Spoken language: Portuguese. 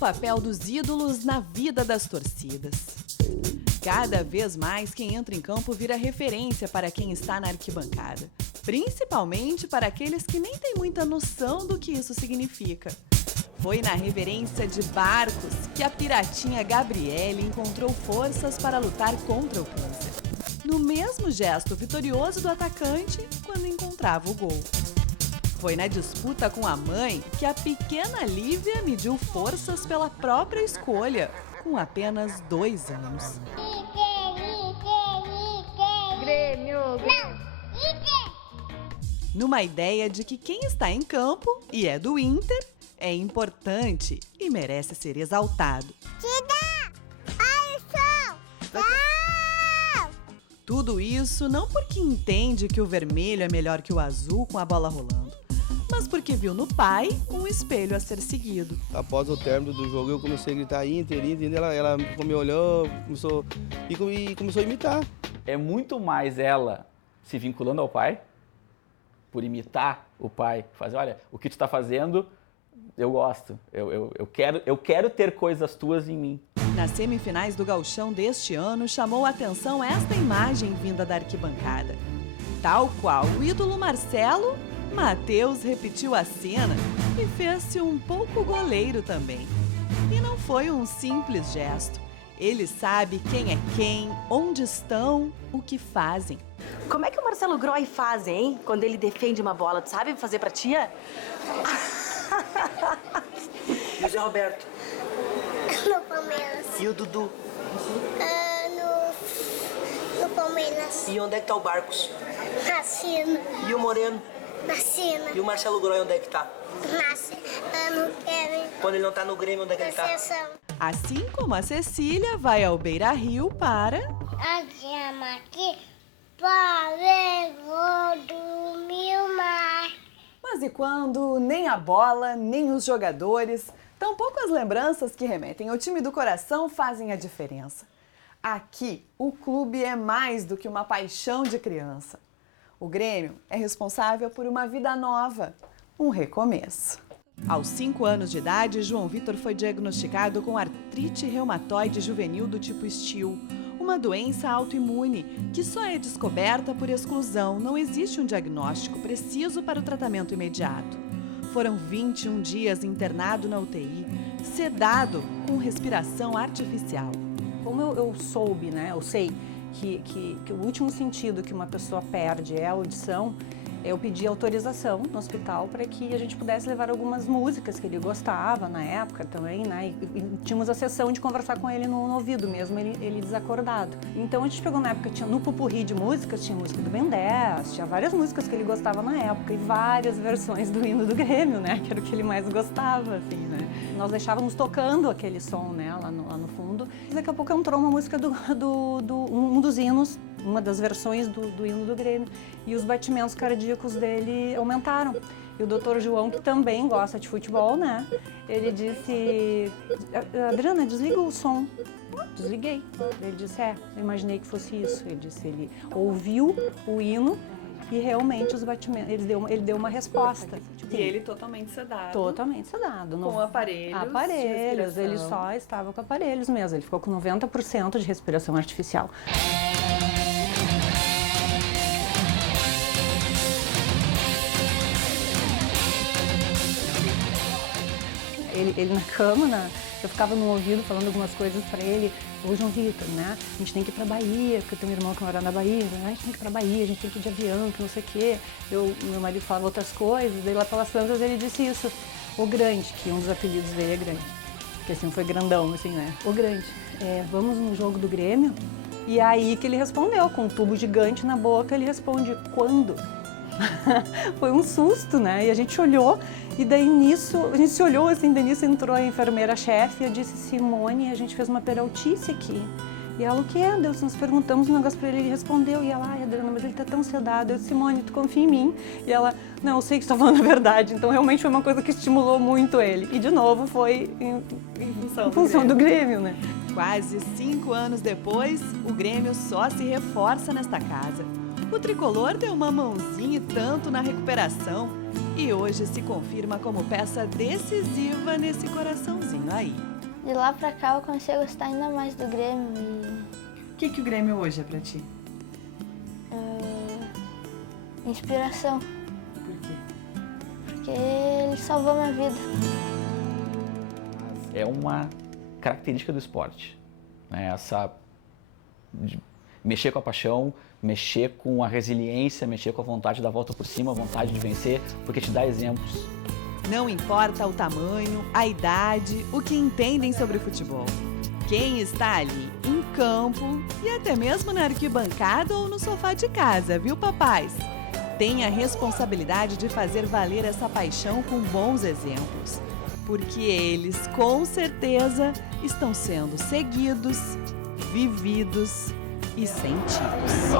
papel dos ídolos na vida das torcidas. Cada vez mais quem entra em campo vira referência para quem está na arquibancada, principalmente para aqueles que nem têm muita noção do que isso significa. Foi na reverência de Barcos que a piratinha Gabriele encontrou forças para lutar contra o câncer. No mesmo gesto vitorioso do atacante quando encontrava o gol. Foi na disputa com a mãe que a pequena Lívia mediu forças pela própria escolha, com apenas 2 anos. Grêmio! Numa ideia de que quem está em campo e é do Inter é importante e merece ser exaltado. Tudo isso não porque entende que o vermelho é melhor que o azul com a bola rolando, mas porque viu no pai um espelho a ser seguido. Após o término do jogo, eu comecei a gritar Inter, Inter, ela me olhou, começou a imitar. É muito mais ela se vinculando ao pai, por imitar o pai, fazer, olha, o que tu está fazendo, eu gosto, eu quero ter coisas tuas em mim. Nas semifinais do Gauchão deste ano, chamou a atenção esta imagem vinda da arquibancada. Tal qual o ídolo Marcelo, Matheus repetiu a cena e fez-se um pouco goleiro também. E não foi um simples gesto. Ele sabe quem é quem, onde estão, o que fazem. Como é que o Marcelo Groy faz, hein? Quando ele defende uma bola, tu sabe fazer pra tia? E o Zé Roberto? No Palmeiras. E o Dudu? No Palmeiras. E onde é que tá o Barcos? Na Sina. E o Moreno? Na Sina. E o Marcelo Groy, onde é que tá? No Kevin. Quando ele não tá no Grêmio, onde é que ele tá? Na sessão. Assim como a Cecília vai ao Beira-Rio para... A chama aqui para dormir mais. Mas e quando nem a bola, nem os jogadores, tampouco as lembranças que remetem ao time do coração fazem a diferença? Aqui, o clube é mais do que uma paixão de criança. O Grêmio é responsável por uma vida nova, um recomeço. Aos 5 anos de idade, João Vitor foi diagnosticado com artrite reumatoide juvenil do tipo Still, uma doença autoimune que só é descoberta por exclusão, não existe um diagnóstico preciso para o tratamento imediato. Foram 21 dias internado na UTI, sedado com respiração artificial. Como eu soube, né, eu sei que o último sentido que uma pessoa perde é a audição, eu pedi autorização no hospital para que a gente pudesse levar algumas músicas que ele gostava na época também, né? E tínhamos a sessão de conversar com ele no ouvido, mesmo ele desacordado. Então a gente pegou na época, tinha no pupurri de músicas, tinha música do Ben 10, tinha várias músicas que ele gostava na época e várias versões do hino do Grêmio, né? Que era o que ele mais gostava, assim, né? Nós deixávamos tocando aquele som, né? Lá no fundo. E daqui a pouco entrou uma música um dos hinos, uma das versões do hino do Grêmio, e os batimentos cardíacos dele aumentaram. E o doutor João, que também gosta de futebol, né? Ele disse, Adriana, desliga o som. Desliguei. Ele disse, eu imaginei que fosse isso. Ele disse, ele ouviu o hino e realmente os batimentos, ele deu uma resposta. E ele totalmente sedado. Totalmente sedado. Com aparelhos. Aparelhos, ele só estava com aparelhos mesmo. Ele ficou com 90% de respiração artificial. Ele na cama, eu ficava no ouvido falando algumas coisas pra ele. Ô, João Vitor, né? A gente tem que ir pra Bahia, porque eu tenho um irmão que mora na Bahia. A gente tem que ir pra Bahia, a gente tem que ir de avião, que não sei o quê. Meu marido falava outras coisas, daí lá pelas tantas ele disse isso. O Grande, que um dos apelidos dele é Grande. Porque assim, foi grandão, assim, né? O Grande, vamos no jogo do Grêmio? E aí que ele respondeu, com um tubo gigante na boca, ele responde, quando? Foi um susto, né? E a gente olhou, e daí nisso, a gente se olhou assim, daí nisso entrou a enfermeira-chefe e eu disse, Simone, a gente fez uma peraltice aqui. E ela, o que é? Deus, nós perguntamos um negócio pra ele, ele respondeu, e ela, Adriana, mas ele tá tão sedado. Eu disse, Simone, tu confia em mim? E ela, não, eu sei que você tá falando a verdade. Então realmente foi uma coisa que estimulou muito ele. E de novo foi em função do Grêmio, né? Quase 5 anos depois, o Grêmio só se reforça nesta casa. O tricolor deu uma mãozinha e tanto na recuperação e hoje se confirma como peça decisiva nesse coraçãozinho aí. De lá pra cá eu comecei a gostar ainda mais do Grêmio O que o Grêmio hoje é pra ti? e inspiração, Por quê? porque ele salvou minha vida. É uma característica do esporte, né? Essa de mexer com a paixão, mexer com a resiliência, mexer com a vontade de dar a volta por cima, a vontade de vencer, porque te dá exemplos. Não importa o tamanho, a idade, o que entendem sobre futebol. Quem está ali em campo e até mesmo na arquibancada ou no sofá de casa, viu, papais? Tem a responsabilidade de fazer valer essa paixão com bons exemplos. Porque eles, com certeza, estão sendo seguidos, vividos e sentidos.